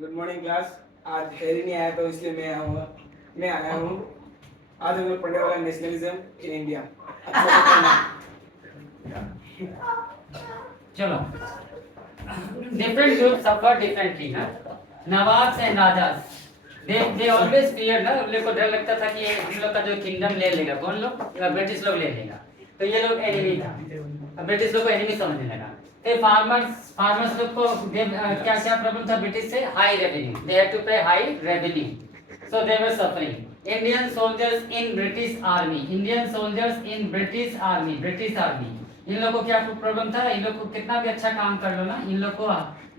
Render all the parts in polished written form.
Good morning class. आज Harry नहीं आया तो इसलिए मैं आया हूँ। आज हमें पढ़ने वाला नेशनलिज्म इन इंडिया। चलो, different groups suffer differently ना। Nawabs and rajas they always fear ना, उन लोग को डर लगता था कि ये हम लोग का जो किंगडम ले लेगा। कौन लोग? ब्रिटिश लोग ले लेगा। तो ये लोग एनिमी था, अब ब्रिटिश लोग को एनिमी समझने लगा। तो फार्मर्स लोग को क्या क्या प्रॉब्लम था ब्रिटिश से? High revenue, they had to pay high revenue, so they were suffering. Indian soldiers in British army, British army, इन लोगों को क्या प्रॉब्लम था? इन लोग को कितना भी अच्छा काम कर लो ना, इन लोग को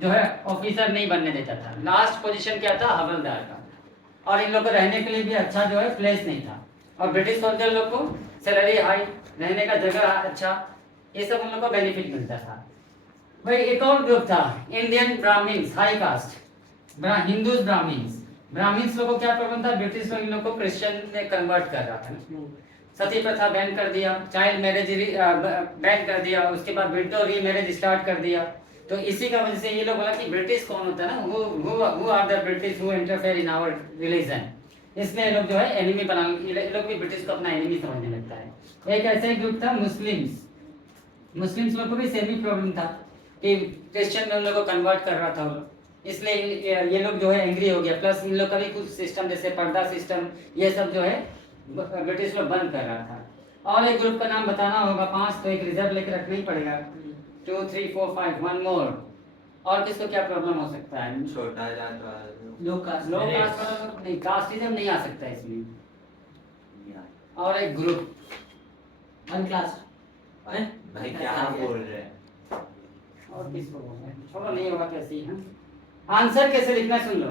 जो है ऑफिसर नहीं बनने देता था। लास्ट पोजीशन क्या था? हवलदार का। और इन लोग को रहने के लिए भी अच्छा जो है प्लेस नहीं था। और ब्रिटिश सोल्जर लोग को सैलरी हाई, रहने का जगह अच्छा, ये सब उन लोग को बेनिफिट मिलता था। भाई एक और ग्रुप था, Indian Brahmins, high caste, Hindus Brahmins लोगों को क्या प्रॉब्लम था? ब्रिटिश लोग इन लोग को क्रिश्चियन में कन्वर्ट कर रहा था। सती प्रथा बैन कर दिया, चाइल्ड मैरिज बैन कर दिया, उसके बाद विडो रीमैरिज स्टार्ट कर दिया। तो इसी का वजह से ये लोग बोला कि ब्रिटिश कौन होता है ना, who are the British who interfere in our religion. इसलिए ये लोग जो है एनिमी बना, ये लोग भी ब्रिटिश को अपना एनिमी समझने लगता है। एक ऐसा ही ग्रुप था मुस्लिम्स लोग को भी सेम ही प्रॉब्लम था कि क्रिश्चियन में उन लोग को कन्वर्ट कर रहा था वो लोग, इसलिए ये लोग जो है एंग्री हो गया। प्लस इन लोग का भी कुछ सिस्टम जैसे पर्दा सिस्टम, ये सब जो है ब्रिटिश लोग बंद कर रहा था। और एक ग्रुप का नाम बताना होगा, 5, तो एक रिजर्व लेके रखना ही पड़ेगा। 2, 3, 4, 5, 1 मोर। और किसको क्या प्रॉब्लम हो सकता है? छोटा जात वाला, लो कास्ट वाला नहीं, कास्टिज्म नहीं आ सकता इसमें। और एक ग्रुप अनकास्ट। भाई क्या बोल रहे हैं? और किसको बोल रहे हैं? छोड़ो, नहीं होगा कैसे ही। आंसर कैसे लिखना है सुन लो।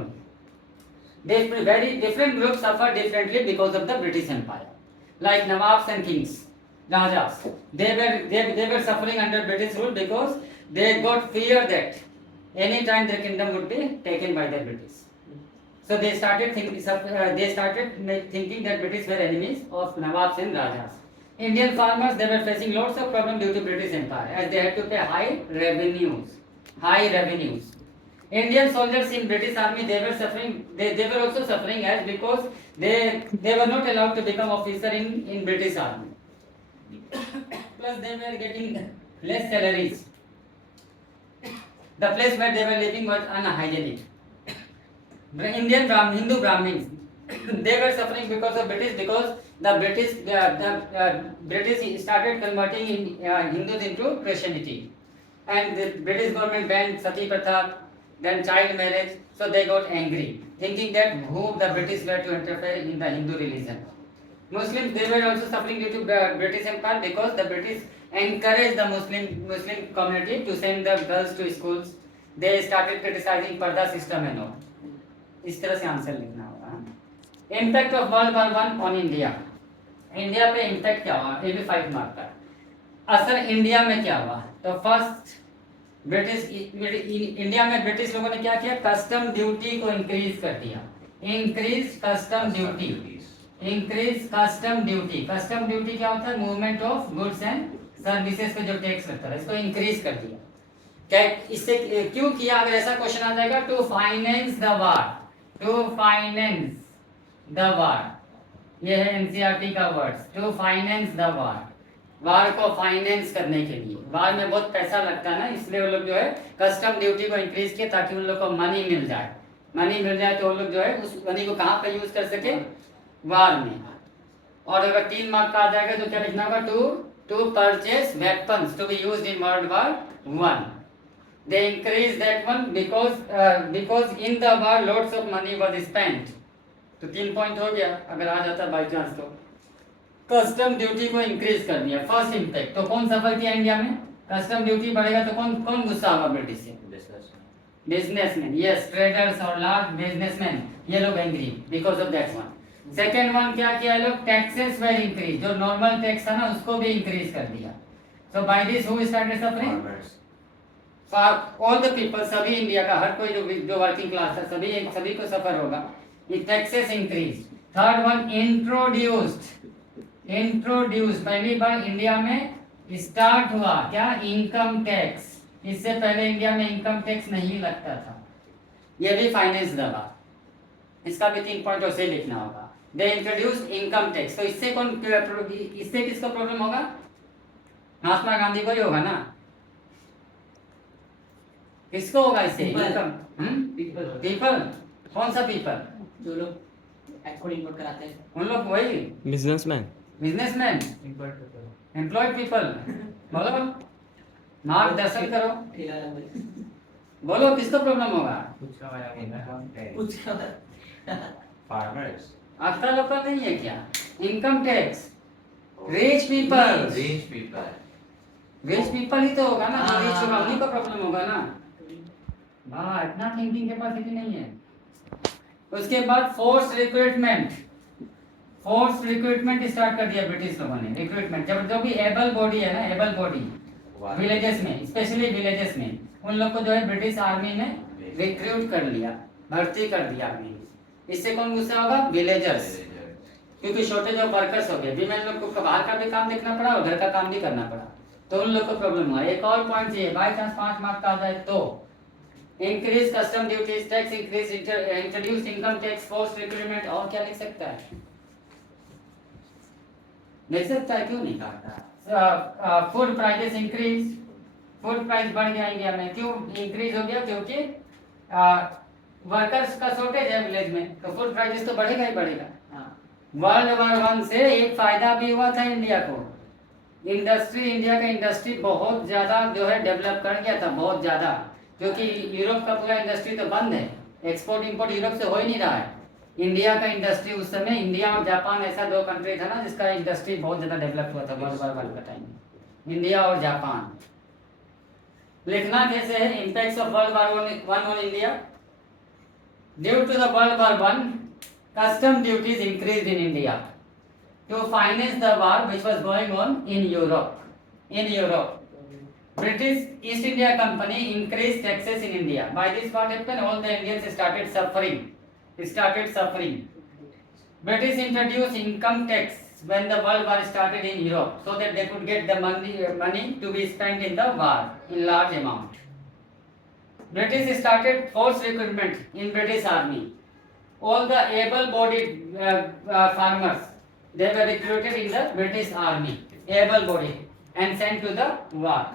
Very different groups suffer differently because of the British Empire. Like Nawabs and kings, Rajas, they were suffering under British rule because they got fear that any time their kingdom would be taken by the British. So they started thinking that British were enemies of Nawabs and Rajas. Indian farmers, they were facing lots of problems due to British Empire as they had to pay high revenues. Indian soldiers in British army, they were suffering. They were also suffering as because they were not allowed to become officer in British army. Plus they were getting less salaries. The place where they were living was unhygienic. Hindu Brahmins, they were suffering because of British, because the British started converting Hindus into Christianity, and the British government banned Sati Pratha, then child marriage, so they got angry, thinking that who the British were to interfere in the Hindu religion. Muslims, they were also suffering due to British Empire because the British encouraged the Muslim community to send the girls to schools. They started criticizing पर्दा system and all. इस तरह से answer लिखना होगा। Impact of World War I on India. India पे impact क्या हुआ? ये भी 5 मार्क का। असर इंडिया में क्या हुआ? तो फर्स्ट, इंडिया में ब्रिटिश लोगों ने क्या किया? कस्टम ड्यूटी को इंक्रीज कर दिया। Increase custom duty. Custom duty क्या होता है? Movement of goods and services पे जो टैक्स लगता है, इसको इंक्रीज कर दिया। क्या इससे क्यों किया? अगर ऐसा क्वेश्चन आ जाएगा, टू फाइनेंस द वार, ये है एनसीईआरटी का words, to finance the war को फाइनेंस करने के लिए। वार में बहुत पैसा लगता है ना, इसलिए वो लोग जो है कस्टम ड्यूटी को इंक्रीज किया ताकि उन लोग को मनी मिल जाए। तो वो लोग जो है उस मनी को कहाँ पे यूज कर सके? वार में। और अगर 3 मार्क का आ जाएगा तो क्या लिखना होगा? To purchase weapons to be used in world war I. They increased that one because in the war lots of money was spent. तो 3 पॉइंट हो गया अगर आ जाता बाई चांस तो। कस्टम ड्यूटी को इंक्रीज कर दिया, फर्स्ट इम्पैक्ट। तो कौन सफर किया इंडिया में? कस्टम ड्यूटी बढ़ेगा तो कौन गुस्सा होगा ब्रिटिश से? बिजनेसमैन, यस, ट्रेडर्स और लार्ज बिजनेसमैन, ये लोग angry because of that one. Second one क्या किया लोग? टैक्सेस वेर इंक्रीज, जो नॉर्मल टैक्स था ना उसको भी इंक्रीज कर दिया। So by this who started suffering? All the people, सभी इंडिया का हर कोई जो वर्किंग क्लास था, सभी को सफर होगा। Taxes increase. Third one, introduce, पहली बार इंडिया में स्टार्ट हुआ क्या? Income tax. इससे पहले इंडिया में इनकम टैक्स नहीं लगता था। ये भी फाइनेंस द वार, इसका भी 3 पॉइंट उसे लिखना होगा। दे इंट्रोड्यूस्ड इनकम टैक्स, तो इससे इससे किसको प्रॉब्लम होगा? महात्मा गांधी को ही होगा ना। किसको होगा इससे? Income people. कौन सा पीपल? जो लोग एक्सपोर्ट इंपोर्ट कराते हैं, उन लोग वही बिजनेसमैन। Employed people. बोलो, मार्गदर्शन करो, ठेला लगा बोलो किसको प्रॉब्लम होगा? कुछ फार्मर्स, आपका लोग का नहीं है क्या? Income tax, rich people, rich people ही तो होगा ना। हाँ। रिच होगा उन्हीं को प्रॉब्लम होगा ना। हाँ, इतना थिंकिंग कैपेसिटी नहीं है। उसके बाद फोर्स रिक्रूटमेंट स्टार्ट कर दिया ब्रिटिश लोगों ने। रिक्रूटमेंट, जब जो भी एबल बॉडी है ना, एबल बॉडी विलेजेस में, स्पेशली विलेजेस में, उन लोग को जो है ब्रिटिश आर्मी ने रिक्रूट कर लिया, भर्ती कर दिया आर्मी में। इससे कौन गुस्सा होगा? विलेजर्स, क्योंकि शॉर्टेज ऑफ वर्कर्स हो गए। विमेन लोग को बाहर का भी काम देखना पड़ा और घर का काम भी करना पड़ा, तो उन लोग को प्रॉब्लम हुआ। एक और पॉइंट ये, बाई चांस 5 मार्क का आ जाए तो increase custom duties, tax increase, introduce income tax, force recruitment, और क्या लिख सकता है? लिख सकता है, क्यों नहीं कहता? Food prices increase, food price बढ़ गया इंडिया में। क्यों इंक्रीज हो गया? क्योंकि वर्कर्स का शॉर्टेज है विलेज में, तो फूड प्राइसेस तो बढ़ेगा ही बढ़ेगा। वर्ल्ड वॉर 1 से एक फायदा भी हुआ था इंडिया को। इंडस्ट्री, इंडिया का इंडस्ट्री बहुत ज्यादा जो है डेवलप कर गया था, बहुत ज्यादा, क्योंकि यूरोप का पूरा इंडस्ट्री तो बंद है, एक्सपोर्ट इंपोर्ट यूरोप से हो ही नहीं रहा है। इंडिया का इंडस्ट्री उस समय, इंडिया और जापान ऐसा 2 कंट्री था ना जिसका इंडस्ट्री बहुत ज्यादा डेवलप हुआ था वर्ल्ड वॉर 1 का टाइम में, इंडिया और जापान। लिखना कैसे है? Impacts of world war 1 on India. Due to the world war 1, custom duties increased in India to finance the war which was going on in Europe. British East India Company increased taxes in India. By this what happened? All the Indians started suffering. British introduced income tax when the world war started in Europe, so that they could get the money to be spent in the war in large amount. British started force recruitment in British army. All the able-bodied farmers, they were recruited in the British army, able-bodied, and sent to the war.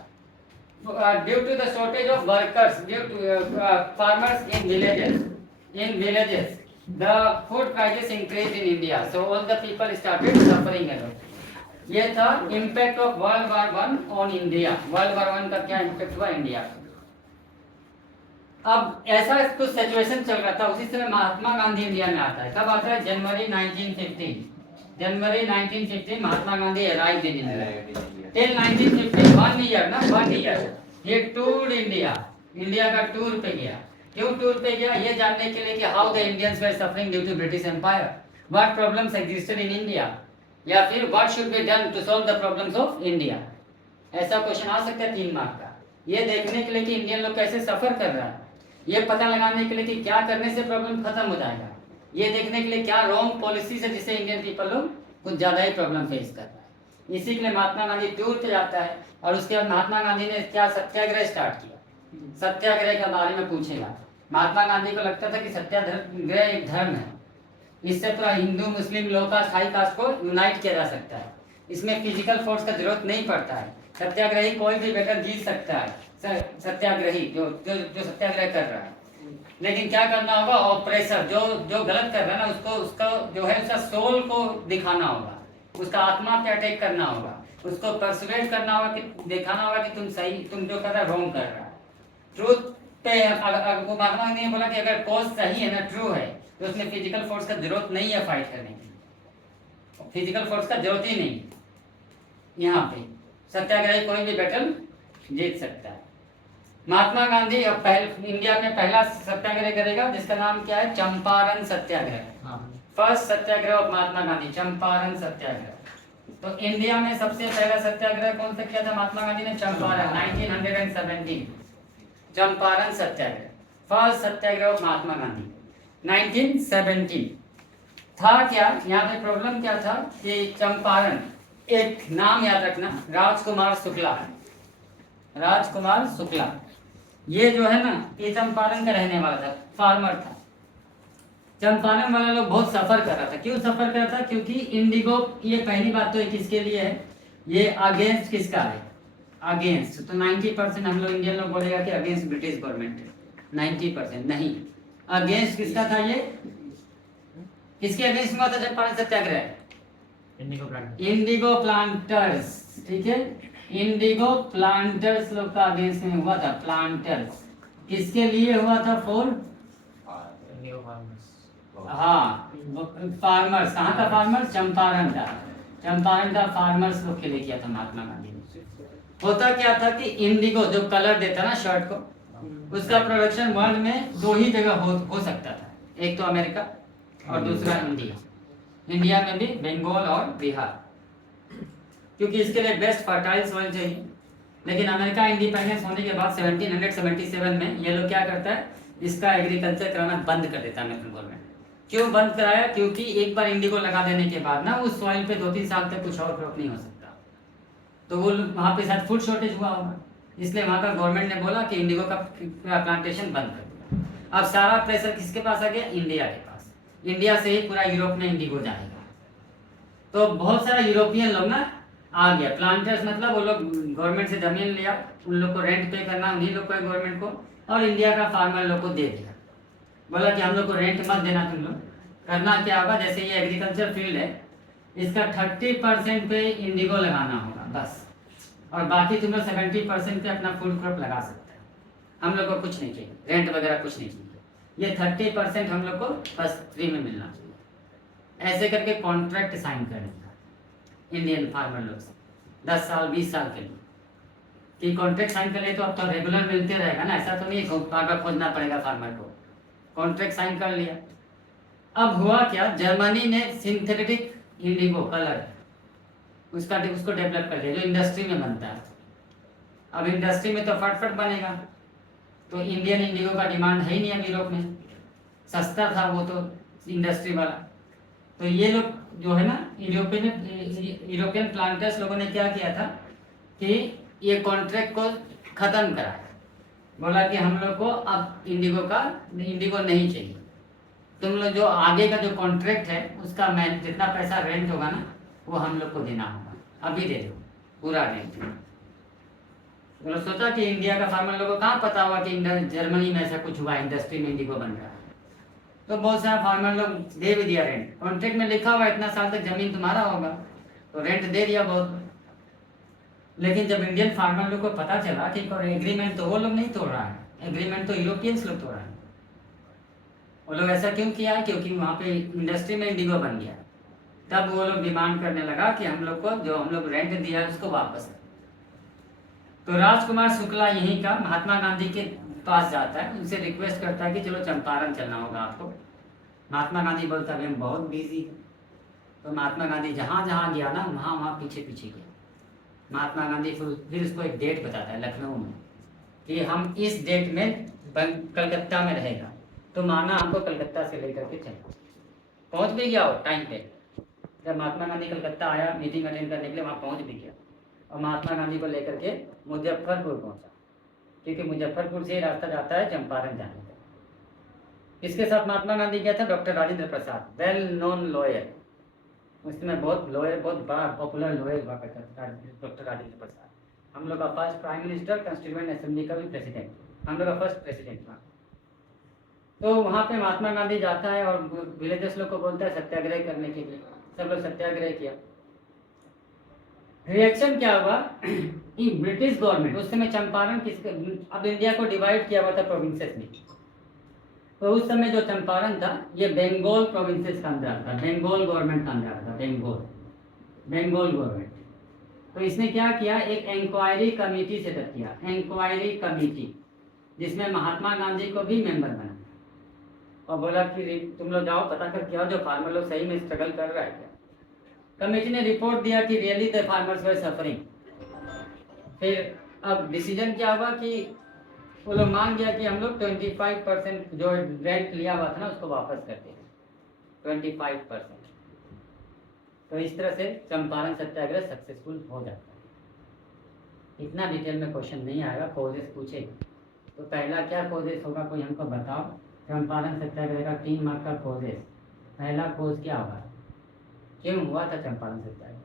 Due to the shortage of workers, due to farmers in villages, the food prices increased in India. So all the people started suffering a lot. ये था impact of World War 1 on India. World War 1 का क्या impact हुआ India पर? अब ऐसा कुछ situation चल रहा था, उसी समय महात्मा गांधी इंडिया में आता है। कब आता है? January 1915 Mahatma Gandhi arrived in India. Till 1950 1 year ये टूर इंडिया का टूर पे गया। क्यों टूर पे गया? ये जानने के लिए कि how the Indians were suffering due to British empire, what problems existed in India, या फिर what should be done to solve the problems of India. ऐसा क्वेश्चन आ सकता है 3 मार्क का। ये देखने के लिए कि इंडियन लोग कैसे सफर कर रहा है, ये पता लगाने के लिए कि क्या करने से प्रॉब्लम खत्म हो जाएगा, ये देखने के लिए क्या रॉन्ग पॉलिसी से जिससे इंडियन पीपल लोग कुछ ज़्यादा ही प्रॉब्लम फेस कर रहा है। इसी के लिए महात्मा गांधी टूर पे जाता है, और उसके बाद महात्मा गांधी ने क्या सत्याग्रह स्टार्ट किया। सत्याग्रह के बारे में पूछेगा। महात्मा गांधी को लगता था कि सत्याग्रह एक धर्म है, इससे पूरा हिंदू मुस्लिम लो कास्ट हाई कास्ट को यूनाइट किया जा सकता है, इसमें फिजिकल फोर्स का जरूरत नहीं पड़ता है, सत्याग्रही कोई भी बेटर जीत सकता है, सत्याग्रही जो सत्याग्रह कर रहा है। लेकिन क्या करना होगा? ऑपरेसर जो गलत कर रहा है ना, उसका जो है उसका सोल को दिखाना होगा, उसका आत्मा पे अटैक करना होगा, उसको परसुएट करना होगा, कि दिखाना होगा कि तुम सही, तुम जो कर रहा है रॉन्ग कर रहा है। ट्रूथ पे अगर वो महात्मा गांधी ने बोला कि अगर कॉज सही है ना, ट्रू है, तो उसमें फिजिकल फोर्स का जरूरत नहीं है फाइट करने की, फिजिकल फोर्स का जरूरत ही नहीं। यहाँ पे सत्याग्रही कोई भी बैटल जीत सकता है। महात्मा गांधी अब इंडिया में पहला सत्याग्रह करेगा, जिसका नाम क्या है? चंपारण सत्याग्रह। First Satyagraha of Mahatma Gandhi, Champaran सत्याग्रह। तो इंडिया में सबसे पहला सत्याग्रह कौन सा किया था महात्मा गांधी ने? चंपारण, 1917 चंपारण सत्याग्रह, first Satyagraha of Mahatma Gandhi 1917। था क्या यहाँ पे? प्रॉब्लम क्या था कि चंपारण, एक नाम याद रखना, राजकुमार शुक्ला, ये जो है ना, ये चंपारण का रहने वाला था। फार्मर था। चंपारण वाला लोग बहुत सफर कर रहा था। क्यों सफर कर रहा था? क्योंकि इंडिगो, ये पहली बात तो ये किसके लिए है, ये अगेंस्ट किसका है, अगेंस्ट। तो 90% हम लोग इंडियन लोग बोलेगा कि अगेंस्ट ब्रिटिश गवर्नमेंट है, 90% नहीं, अगेंस्ट किसका था ये, किसके अगेंस्ट में हुआ था Champaran Satyagraha? Indigo plant. Indigo planters, ठीक है, इंडिगो प्लांटर्स लोग का अगेंस्ट में हुआ था। प्लांटर्स किसके लिए हुआ था? For, Indigo farmers. हाँ, फार्मर्स। कहाँ का फार्मर्स? चंपारण का। चंपारण का फार्मर्स लोग के लिए किया था महात्मा गांधी ने। होता क्या था कि इंडिगो जो कलर देता ना शर्ट को, उसका प्रोडक्शन वर्ल्ड में दो ही जगह हो सकता था, एक तो अमेरिका और दूसरा इंडिया। इंडिया में भी बंगाल और बिहार, क्योंकि इसके लिए बेस्ट फर्टाइल सॉइल चाहिए। लेकिन अमेरिका इंडिपेंडेंस होने के बाद 1777 में ये लोग क्या करता है, इसका एग्रीकल्चर कराना बंद कर देता है अमेरिकन गवर्नमेंट। क्यों बंद कराया? क्योंकि एक बार इंडिगो लगा देने के बाद ना उस सॉइल पे 2-3 साल तक कुछ और क्रॉप नहीं हो सकता, तो वो वहाँ पे शायद फूड शॉर्टेज हुआ होगा, इसलिए वहाँ का गवर्नमेंट ने बोला कि इंडिगो का प्लांटेशन बंद कर दिया। अब सारा प्रेशर किसके पास आ गया? इंडिया के पास। इंडिया से ही पूरा यूरोप में इंडिगो जाएगा। तो बहुत सारा यूरोपियन लोग ना आ गया। प्लांटर्स मतलब वो लोग गवर्नमेंट से जमीन लिया, उन लोग को रेंट पे करना उन्हीं लोग को गवर्नमेंट को, और इंडिया का फार्मर लोग को दे दिया। बोला कि हम लोग को रेंट मत देना तुम लोग, करना क्या होगा, जैसे ये एग्रीकल्चर फील्ड है इसका 30% पे इंडिगो लगाना होगा बस, और बाकी तुम लोग 70% पे अपना फूड क्रॉप लगा सकते हैं। हम लोग को कुछ नहीं चाहिए, रेंट वगैरह कुछ नहीं चाहिए, ये 30% हम लोग को बस फ्री में मिलना चाहिए। ऐसे करके कॉन्ट्रैक्ट साइन करने का इंडियन फार्मर लोग से 10 साल 20 साल के लिए, कि कॉन्ट्रैक्ट साइन कर ले तो अब तो रेगुलर मिलते रहेगा ना, ऐसा तो नहीं बार बार खोजना पड़ेगा फार्मर को। कॉन्ट्रैक्ट साइन कर लिया। अब हुआ क्या, जर्मनी ने सिंथेटिक इंडिगो कलर उसको डेवलप कर लिया जो इंडस्ट्री में बनता है। अब इंडस्ट्री में तो फटफट बनेगा, तो इंडियन इंडिगो का डिमांड है ही नहीं अब यूरोप में, सस्ता था वो तो इंडस्ट्री वाला। तो ये लोग जो है ना यूरोपियन प्लांटर्स लोगों ने क्या किया था कि ये कॉन्ट्रैक्ट को ख़त्म कराया। बोला कि हम लोग को अब इंडिगो नहीं चाहिए, तुम लोग जो आगे का जो कॉन्ट्रैक्ट है उसका मैं जितना पैसा रेंट होगा ना वो हम लोग को देना होगा, अभी दे दो पूरा रेंट। वो लोग सोचा कि इंडिया का फार्मर लोगों को कहाँ पता होगा कि जर्मनी में ऐसा कुछ हुआ, इंडस्ट्री में इंडिगो बन रहा है। तो बहुत सारा फार्मर लोग दे भी दिया रेंट, कॉन्ट्रैक्ट में लिखा हुआ इतना साल तक जमीन तुम्हारा होगा, तो रेंट दे दिया बहुत। लेकिन जब इंडियन फार्मर लोग को पता चला कि एग्रीमेंट तो वो लोग नहीं तोड़ रहा है, एग्रीमेंट तो यूरोपियंस लोग तोड़ रहे हैं। वो लोग ऐसा क्यों किया? क्योंकि वहाँ पे इंडस्ट्री में इंडिगो बन गया। तब वो लोग डिमांड करने लगा कि हम लोग को जो हम लोग रेंट दिया है उसको वापस। तो राजकुमार शुक्ला यहीं का महात्मा गांधी के पास जाता है, उनसे रिक्वेस्ट करता है कि चलो चंपारण चलना होगा आपको। महात्मा गांधी बोलता है हम बहुत बिजी हैं। तो महात्मा गांधी जहाँ जहाँ गया ना वहाँ पीछे पीछे गया। महात्मा गांधी फिर उसको एक डेट बताता है लखनऊ में कि हम इस डेट में कलकत्ता में रहेगा, तो माना हमको कलकत्ता से लेकर के चलो। पहुँच भी गया हो टाइम पे। जब महात्मा गांधी कलकत्ता आया मीटिंग अटेंड करने के लिए, वहाँ पहुँच भी गया और महात्मा गांधी को लेकर के मुजफ्फरपुर पहुँचा, क्योंकि मुजफ्फरपुर से रास्ता जाता है चंपारण जाने का। किसके साथ महात्मा गांधी गया था? Doctor Rajendra Prasad, well known lawyer. उसमें बहुत बड़ा पॉपुलर लॉयर हुआ करता था डॉक्टर राजेंद्र प्रसाद। हम लोग का first prime minister, constituent assembly का भी प्रेसिडेंट, हम लोग का फर्स्ट प्रेसिडेंट था। तो वहाँ पे महात्मा गांधी जाता है और विलेजर्स लोग को बोलता है सत्याग्रह करने के लिए। सब लोग सत्याग्रह किया। रिएक्शन क्या हुआ कि ब्रिटिश गवर्नमेंट उस समय चंपारण अब इंडिया को डिवाइड किया हुआ था प्रोविंसेस में। तो उस समय जो चंपारण था ये बंगाल प्रोविंसेस का अंदर आता, बंगाल गवर्नमेंट का अंदर आता, बंगाल गवर्नमेंट। तो इसने क्या किया, एक इंक्वायरी कमेटी सेटअप किया, इंक्वायरी कमेटी, जिसमें महात्मा गांधी को भी मेंबर बना और बोला कि तुम लोग जाओ पता करके आओ जो फार्मर लोग सही में स्ट्रगल कर रहा है क्या। कमेटी ने रिपोर्ट दिया कि really the farmers were suffering. फिर अब डिसीजन क्या हुआ कि वो लोग मान गया कि हम लोग 25% जो रेंट लिया हुआ था ना उसको वापस कर देंगे, 25%। तो इस तरह से चंपारण सत्याग्रह सक्सेसफुल हो जाता है। इतना डिटेल में क्वेश्चन नहीं आएगा, कॉजेस पूछेगा। तो पहला क्या कॉजेस होगा कोई हमको बताओ। चंपारण सत्याग्रह का 3 मार्क का खोज है। पहला खोज क्या होगा, क्यों हुआ था चंपारण सत्याग्रह?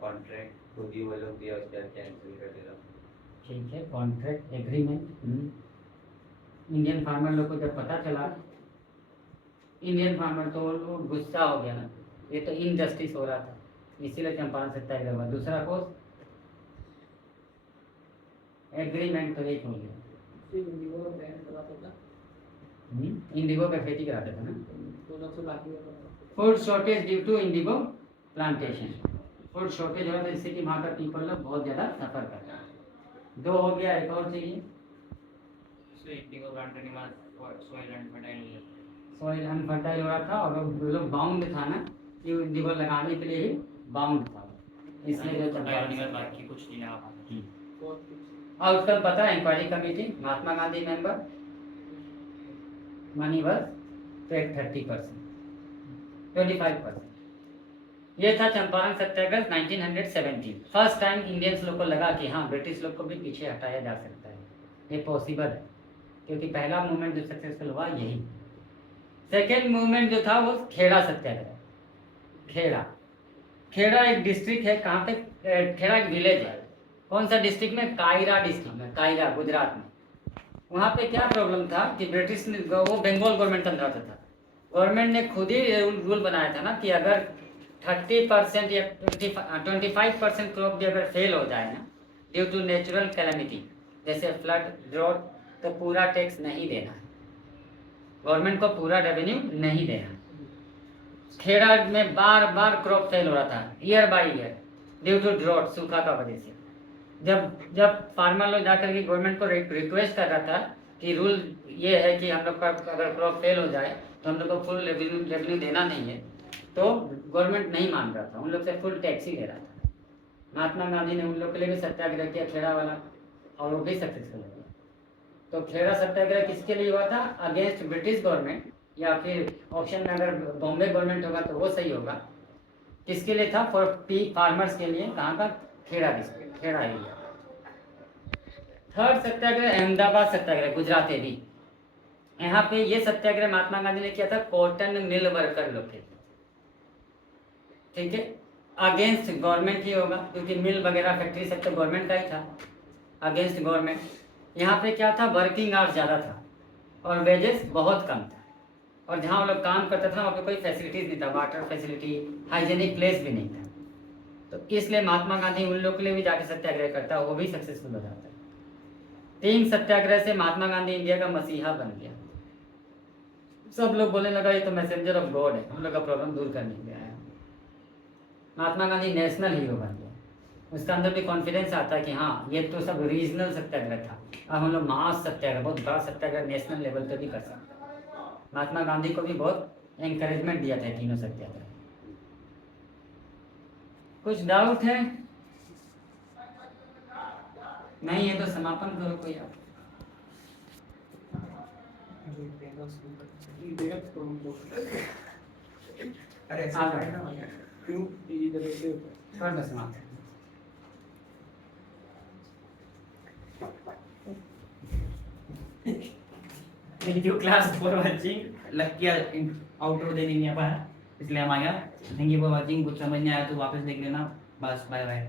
कॉन्ट्रैक्ट खुद ही वो लोग दिया उसके बाद कैंसिल कर देना। ठीक है, कॉन्ट्रैक्ट एग्रीमेंट। इंडियन फार्मर लोग को जब पता चला, इंडियन फार्मर तो वो गुस्सा हो गया ना, ये तो इनजस्टिस हो रहा था, इसीलिए चंपारण सत्याग्रह हुआ। दूसरा खोज एग्रीमेंट, तो एक हो गया। इंडिगो का खेती कराते थे ना। Food shortage due to indigo plantation, food shortage हो जिससे कि वहाँ का पीपल लोग बहुत ज़्यादा सफ़र करता है। 2 हो गया, एक और चाहिए। इंडिगो प्लांटेशन में सॉइल अनफर्टाइल सॉइल अनफर्टाइल हो रहा था और वो लोग बाउंड था ना, कि इंडिगो लगाने के लिए ही बाउंड था, इसलिए जो चंपारण बाकी कुछ नहीं लगा पाता। आउटकम पता है, inquiry committee, Mahatma Gandhi member, money worth 30%, 25%। ये था चंपारण सत्याग्रह 1917। फर्स्ट टाइम इंडियंस लोग को लगा कि हाँ, ब्रिटिश लोग को भी पीछे हटाया जा सकता है, ये पॉसिबल है, क्योंकि पहला मूवमेंट जो सक्सेसफुल हुआ यही। सेकेंड मूवमेंट जो था वो खेड़ा सत्याग्रह। खेड़ा एक डिस्ट्रिक्ट है, कहाँ पे? खेड़ा एक विलेज है। कौन सा डिस्ट्रिक्ट में? कायरा डिस्ट्रिक्ट में, कायरा गुजरात में। वहाँ पे क्या प्रॉब्लम था कि ब्रिटिश ने, वो बंगाल गवर्नमेंट अंदर आता था, गवर्नमेंट ने खुद ही रूल बनाया था ना कि अगर 30% या 25% क्रॉप भी अगर फेल हो जाए ना ड्यू टू नेचुरल कैलेमिटी जैसे फ्लड, ड्रॉट, तो पूरा टैक्स नहीं देना है, गवर्नमेंट को पूरा रेवेन्यू नहीं देना। खेड़ा में बार बार क्रॉप फेल हो रहा था, year by year, due to drought, सूखा का वजह से। जब फार्मर लोग जाकर के गवर्नमेंट को रिक्वेस्ट कर रहा था कि रूल ये है कि हम लोग का अगर क्रॉप फेल हो जाए तो हम लोग को फुल रेवेन्यू देना नहीं है, तो गवर्नमेंट नहीं मान रहा था, उन लोग से फुल टैक्स ही ले रहा था। महात्मा गांधी ने उन लोग के लिए भी सत्याग्रह किया, खेड़ा वाला, और वो भी सक्सेसफुल हो गया। तो खेड़ा सत्याग्रह किसके लिए हुआ था? अगेंस्ट ब्रिटिश गवर्नमेंट, या फिर ऑप्शन में अगर बॉम्बे गवर्नमेंट होगा तो वो सही होगा। किसके लिए था? फॉर फार्मर्स के लिए। कहाँ का? Kheda district, Kheda area. Third Satyagraha Ahmedabad Satyagraha, Gujarat भी। यहाँ पे ये सत्याग्रह महात्मा गांधी ने किया था कॉटन मिल वर्कर लोग के, ठीक है, अगेंस्ट गवर्नमेंट ही होगा, क्योंकि मिल वगैरह फैक्ट्री सब तो गवर्नमेंट का ही था, अगेंस्ट गवर्नमेंट। यहाँ पे क्या था? वर्किंग आवर्स ज़्यादा था और वेजेस बहुत कम था, और जहाँ वो लोग काम करता था वहाँ पे कोई फैसिलिटीज़ नहीं था, वाटर फैसिलिटी, हाइजेनिक प्लेस भी नहीं था। तो इसलिए महात्मा गांधी उन लोग के लिए भी जाके सत्याग्रह करता, वो भी सक्सेसफुल हो जाता है। 3 सत्याग्रह से महात्मा गांधी इंडिया का मसीहा बन गया। सब लोग बोलने लगा ये तो मैसेंजर ऑफ गॉड है, हम लोग का प्रॉब्लम दूर करने के लिए आया। महात्मा गांधी नेशनल हीरो बन गया, उसका अंदर भी कॉन्फिडेंस आता है कि हाँ, ये तो सब रीजनल सत्याग्रह था, अब हम लोग मास सत्याग्रह, बहुत बड़ा सत्याग्रह नेशनल लेवल पे भी कर सकते हैं। महात्मा गांधी को भी बहुत एंकरेजमेंट दिया था तीनों सत्याग्रह। कुछ डाउट है? नहीं है तो समापन करो कोई आप। अरे ऐसा है ना, क्यों इधर ऐसे कर दो समाप्त। Thank you class for watching. लग गया आउटरो देने नहीं आ पाया, इसलिए हम आ गया। Thank you for watching. कुछ समझ नहीं आया तो वापस देख लेना। बस बाय बाय।